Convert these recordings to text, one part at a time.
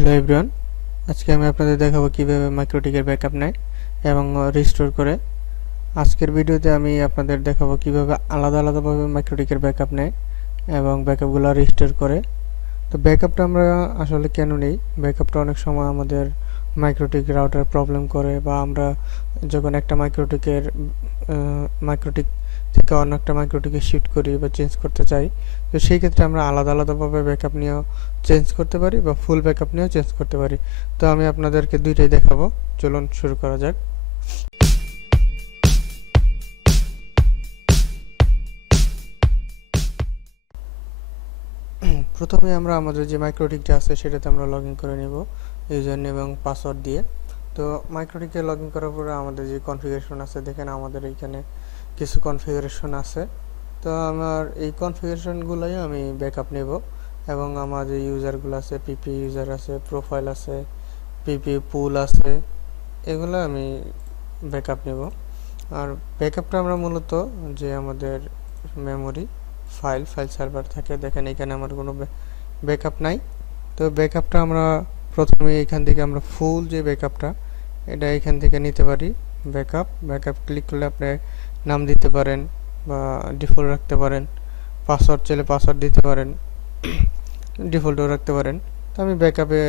Hello everyone, আজকে আমি আপনাদের দেখাবো কিভাবে মাইক্রোটিকের ব্যাকআপ নেয় এবং রিস্টোর করে। আজকের ভিডিওতে আমি আপনাদের দেখাবো কিভাবে আলাদাভাবে মাইক্রোটিকের ব্যাকআপ নেয় এবং ব্যাকআপগুলো রিস্টোর করে। তো ব্যাকআপটা আমরা আসলে কেন নেই? ব্যাকআপটা অনেক সময় আমাদের মাইক্রোটিক রাউটার প্রবলেম করে, বা আমরা যখন একটা মাইক্রোটিক থেকে অন্য একটা মাইক্রোটিকে শিফট করি বা চেঞ্জ করতে চাই, তো সেই ক্ষেত্রে আমরা আলাদাভাবে ব্যাকআপ নিয়েও চেঞ্জ করতে পারি বা ফুল ব্যাকআপ নিয়েও চেঞ্জ করতে পারি। তো আমি আপনাদেরকে দুইটাই দেখাবো। চলুন শুরু করা যাক। প্রথমে আমরা আমাদের যে মাইক্রোটিকটা আছে সেটাতে আমরা লগ ইন করে নেব ইউজার নেম এবং পাসওয়ার্ড দিয়ে। তো মাইক্রোটিকে লগ ইন করার পরে আমাদের যে কনফিগারেশন আছে, দেখেন আমাদের এইখানে কিছু কনফিগারেশন আছে। তো আমার এই কনফিগারেশনগুলোই আমি ব্যাকআপ নেব, এবং আমার যে ইউজারগুলো আছে, পিপি ইউজার আছে, প্রোফাইল আছে, পিপি পুল আছে, এগুলো আমি ব্যাকআপ নেব। আর ব্যাকআপটা আমরা মূলত যে আমাদের মেমোরি ফাইল সার্ভার থাকে, দেখেন এখানে আমার কোনো ব্যাকআপ নাই। তো ব্যাকআপটা আমরা প্রথমে এখান থেকে আমরা ফুল যে ব্যাকআপটা এটা এখান থেকে নিতে পারি। ব্যাকআপ ক্লিক করলে আপনি নাম দিতে পারেন বা ডিফল্ট রাখতে পারেন, পাসওয়ার্ড চাইলে পাসওয়ার্ড দিতে পারেন, ডিফল্টও রাখতে পারেন। তো আমি ব্যাকআপে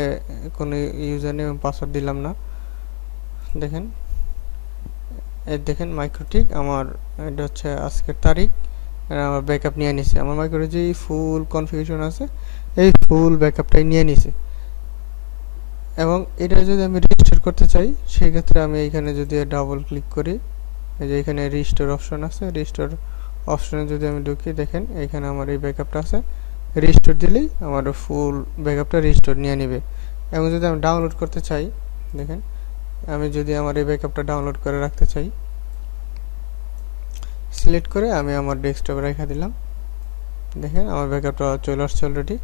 কোনো ইউজার নেম এবং পাসওয়ার্ড দিলাম না। দেখেন মাইক্রোটিক আমার এটা হচ্ছে আজকের তারিখ, আমার ব্যাকআপ নিয়ে নিছে। আমার মাইক্রোটিক যে ফুল কনফিগারেশন আছে এই ফুল ব্যাকআপটাই নিয়ে নিছে। এবং এটা যদি আমি রিস্টোর করতে চাই, সেক্ষেত্রে আমি এখানে যদি ডাবল ক্লিক করি, এই যে এখানে রিস্টোর অপশন আছে, রিস্টোর অপশনে যদি আমি ঢুকি, দেখেন এখানে আমার এই ব্যাকআপটা আছে। রিস্টোর দিলেই আমার ফুল ব্যাকআপটা রিস্টোর নিয়ে নেবে। এবং যদি আমি ডাউনলোড করতে চাই, দেখেন আমি যদি আমার এই ব্যাকআপটা ডাউনলোড করে রাখতে চাই, সিলেক্ট করে আমি আমার ডেস্কটপে রেখে দিলাম। দেখেন আমার ব্যাকআপটা চলে আসছে অলরেডি।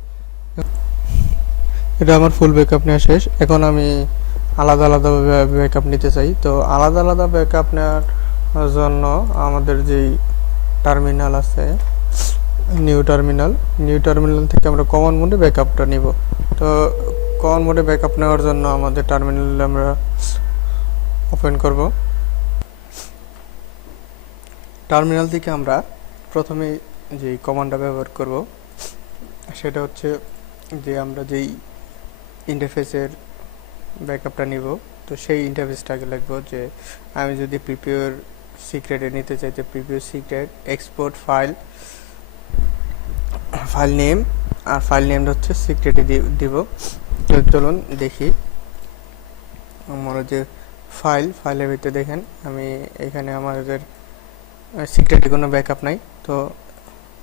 এটা আমার ফুল ব্যাকআপ নেওয়া শেষ। এখন আমি আলাদা ব্যাকআপ নিতে চাই। তো আলাদা ব্যাকআপ নেওয়ার জন্য আমাদের যেই টার্মিনাল আছে, নিউ টার্মিনাল থেকে আমরা কমন মোডে ব্যাকআপটা নিব। তো কমন মোডে ব্যাকআপ নেওয়ার জন্য আমাদের টার্মিনাল আমরা ওপেন করব। টার্মিনাল থেকে আমরা প্রথমে যে কমান্ডটা ব্যবহার করব সেটা হচ্ছে যে আমরা যেই ইন্টারফেসের ব্যাকআপটা নিব, তো সেই ইন্টারফেসটাকে লিখব। যে আমি যদি প্রিপিওর সিক্রেটে নিতে চাই, তো প্রিপিওর সিক্রেট এক্সপোর্ট ফাইল নেম, আর ফাইল নেমটা হচ্ছে সিক্রেটে দিব। তো চলুন দেখি আমার যে ফাইলের ভিতরে দেখেন আমি এখানে আমাদের সিক্রেটে কোনো ব্যাকআপ নাই। তো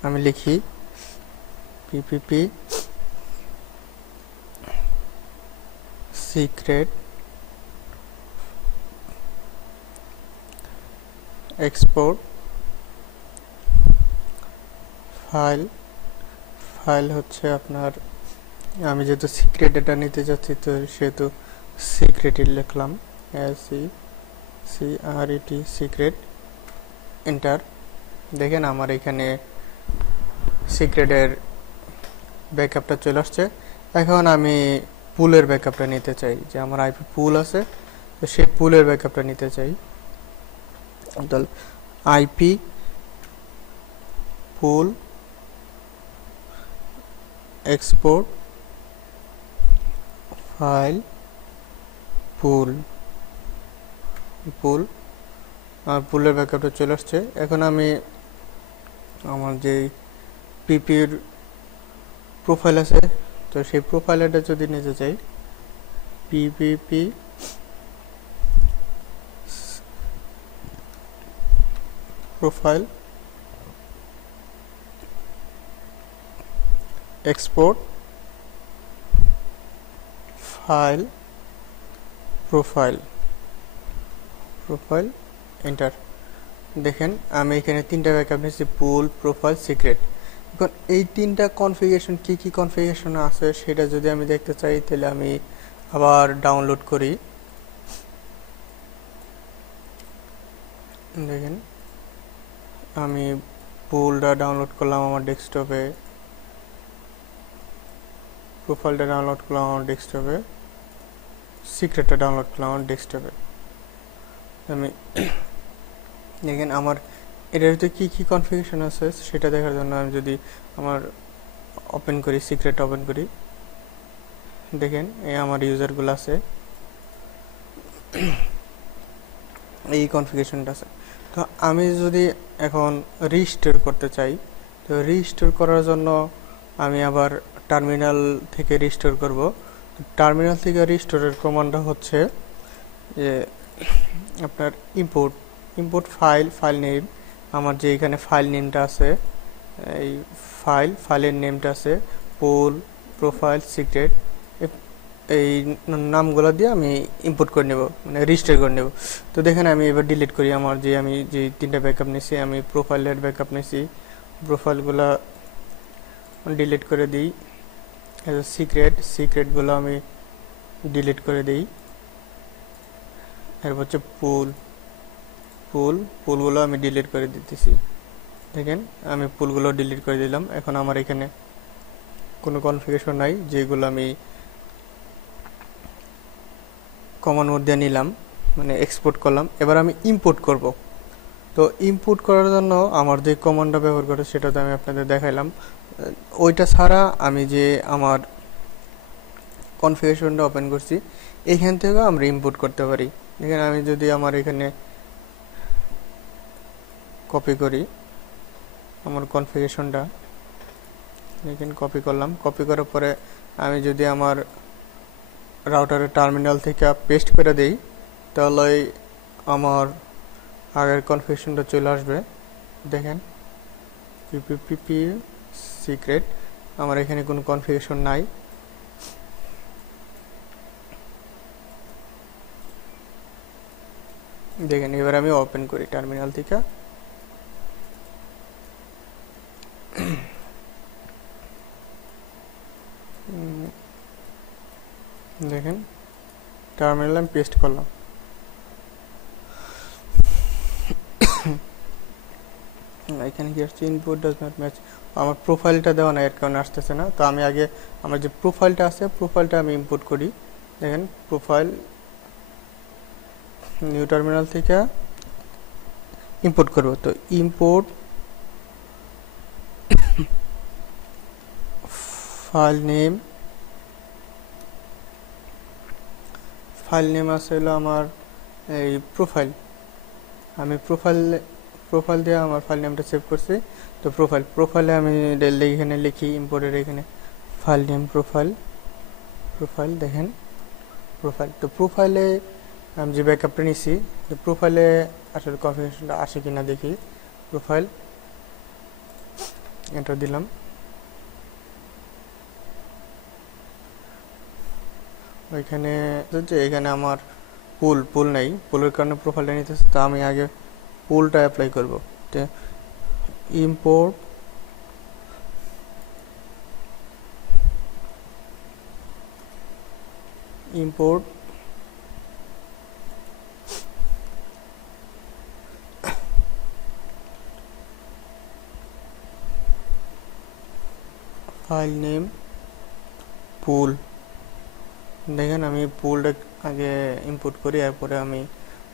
আমি লিখি পিপিপি সিক্রেট এক্সপোর্ট ফাইল হচ্ছে আপনার, আমি যেহেতু সিক্রেট ডেটা নিতে যাচ্ছি তো সেহেতু সিক্রেটই লিখলাম, SECRET সিক্রেট, এন্টার। দেখেন আমার এখানে সিক্রেটের ব্যাকআপটা চলে আসছে। এখন আমি পুলের ব্যাকআপটা নিতে চাই, যে আমার আইপি পুল আছে, তো সেই পুলের ব্যাকআপটা নিতে চাই। তাহলে আইপি পুল এক্সপোর্ট ফাইল পুল আর পুলের ব্যাকআপটা চলে আসছে। এখন আমি আমার যে পিপির প্রোফাইল আছে, তো সেই প্রোফাইলটা যদি নিতে চাই, PPP profile export file profile enter. দেখেন আমি এখানে তিনটা ব্যাকআপ নিয়েছি, পুল, প্রোফাইল, সিক্রেট। এখন এই তিনটা কনফিগারেশন কি কনফিগারেশন আছে সেটা যদি আমি দেখতে চাই, তাহলে আমি আবার ডাউনলোড করি। দেখেন আমি পুলটা ডাউনলোড করলাম আমার ডেস্কটপে। প্রোফাইলটা ডাউনলোড করলাম আমার ডেস্কটপে, সিক্রেটটা ডাউনলোড করলাম আমার ডেস্কটপে। আমি দেখেন আমার এটার ভিতরে কী কী কনফিগারেশন আছে সেটা দেখার জন্য আমি যদি আমার ওপেন করি, সিক্রেট ওপেন করি, দেখেন এই আমার ইউজারগুলো আছে, এই কনফিগারেশনটা আছে। তো আমি যদি এখন রিস্টোর করতে চাই, তো রিস্টোর করার জন্য আমি আবার টার্মিনাল থেকে রিস্টোর করব। টার্মিনাল থেকে রিস্টোরের কমান্ডটা হচ্ছে যে আপনার ইম্পোর্ট ফাইল নেম, আমার যে এখানে ফাইল নেমটা আছে, এই ফাইলের নেমটা আছে পুল, প্রোফাইল, সিক্রেট, এই নামগুলো দিয়ে আমি ইম্পোর্ট করে নেব, মানে রেজিস্টার করে নেব। তো দেখেন আমি এবার ডিলিট করি আমার আমি যে 3টা ব্যাকআপ নিয়েছি, আমি প্রোফাইলের ব্যাকআপ নিয়েছি, প্রোফাইলগুলো ডিলিট করে দিই। সিক্রেটগুলো আমি ডিলিট করে দিই। এরপর হচ্ছে পুলগুলো আমি ডিলিট করে দিতেছি। দেখেন আমি পুলগুলো ডিলিট করে দিলাম। এখন আমার এখানে কোনো কনফিগারেশন নাই, যেগুলো আমি কমন মোড দিয়ে নিলাম, মানে এক্সপোর্ট করলাম। এবার আমি ইম্পোর্ট করব। তো ইম্পোর্ট করার জন্য আমার যে কমান্ডটা ব্যবহার করে সেটা তো আমি আপনাদের দেখাইলাম। ওইটা ছাড়া আমি যে আমার কনফিগারেশনটা ওপেন করছি এখান থেকেও আমরা ইম্পোর্ট করতে পারি। দেখেন আমি যদি আমার এখানে কপি করি আমার কনফিগারেশনটা, দেখেন কপি করলাম। কপি করার পরে আমি যদি আমার রাউটারের টার্মিনাল থেকে পেস্ট করে দেই, তাহলে আমার আগের কনফিগারেশনটা চলে আসবে। দেখেন পিপিপি সিক্রেট, আমার এখানে কোনো কনফিগারেশন নাই। দেখেন এবার আমি ওপেন করি টার্মিনাল থেকে, দেখেন টার্মিনাল আমি পেস্ট করলাম। এখানে কি আসছে, ইনপুট ডাজ নট ম্যাচ, আমার প্রোফাইলটা দেওয়া না, এর কারণে আসতেছে না। তো আমি আগে আমার যে প্রোফাইলটা আছে প্রোফাইলটা আমি ইম্পোর্ট করি। দেখেন প্রোফাইল নিউ টার্মিনাল থেকে ইম্পোর্ট করব। তো ইম্পোর্ট ফাইল নেম আছে হলো আমার এই আমি প্রোফাইল দিয়ে আমার ফাইল নেমটা সেভ করছি। তো প্রোফাইলে আমি এখানে লিখি ইম্পোর্টের এখানে ফাইল নেম প্রোফাইল, দেখেন প্রোফাইল। তো প্রোফাইলে আমি যে ব্যাকআপটা নিছি, তো প্রোফাইলে আসলে কনফিগারেশনটা আসে কিনা দেখি। প্রোফাইল এন্টার দিলাম। ওইখানে এখানে আমার পুল নাই, পুলের কারণে প্রোফাইলটা নিতেছে। তো আমি আগে পুলটা অ্যাপ্লাই করব। তো ইম্পোর্ট ফাইল নেম পুল। দেখেন আমি পুলটা আগে ইম্পোর্ট করি, এরপরে আমি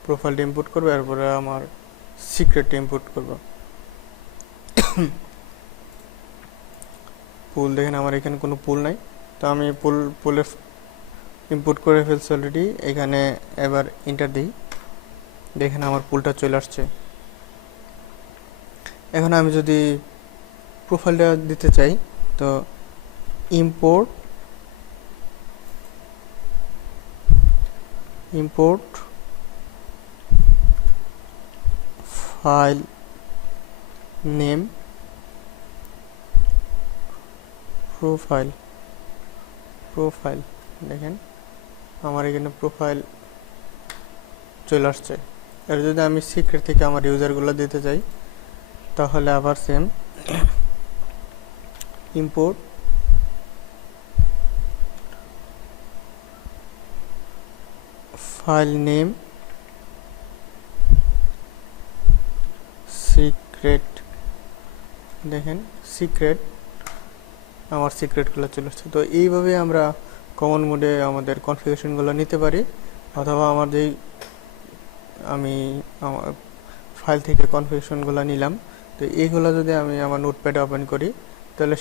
প্রোফাইলটা ইম্পোর্ট করবো, এরপরে আমার সিক্রেটটা ইম্পোর্ট করব। পুল দেখেন আমার এখানে কোনো পুল নাই, তো আমি পুলে ইম্পোর্ট করে ফেলছি অলরেডি। এখানে এবার এন্টার দিই, দেখেন আমার পুলটা চলে আসছে। এখন আমি যদি প্রোফাইলটা দিতে চাই, তো ইম্পোর্ট ফাইল নেম প্রোফাইল, দেখেন আমার এখানে প্রোফাইল চলে আসছে। এর যদি আমি সিক্রেট থেকে আমার ইউজারগুলো দিতে চাই, তাহলে আবার same import file name secret, দেখেন সিক্রেট আমার সিক্রেটগুলো চলে আসছে। তো এইভাবে আমরা কমন মোডে আমাদের কনফিগারেশনগুলো নিতে পারি, অথবা আমার যেই আমি আমার ফাইল থেকে কনফিগারেশনগুলো নিলাম, তো এইগুলো যদি আমি আমার নোটপ্যাডে ওপেন করি, তাহলে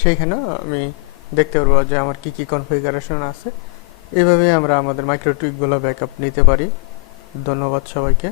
সেইখানে আমি দেখতে পারবো যে আমার কি কি কনফিগারেশন আছে। এইভাবে আমরা আমাদের মাইক্রোটিকগুলো ব্যাকআপ নিতে পারি। ধন্যবাদ সবাইকে।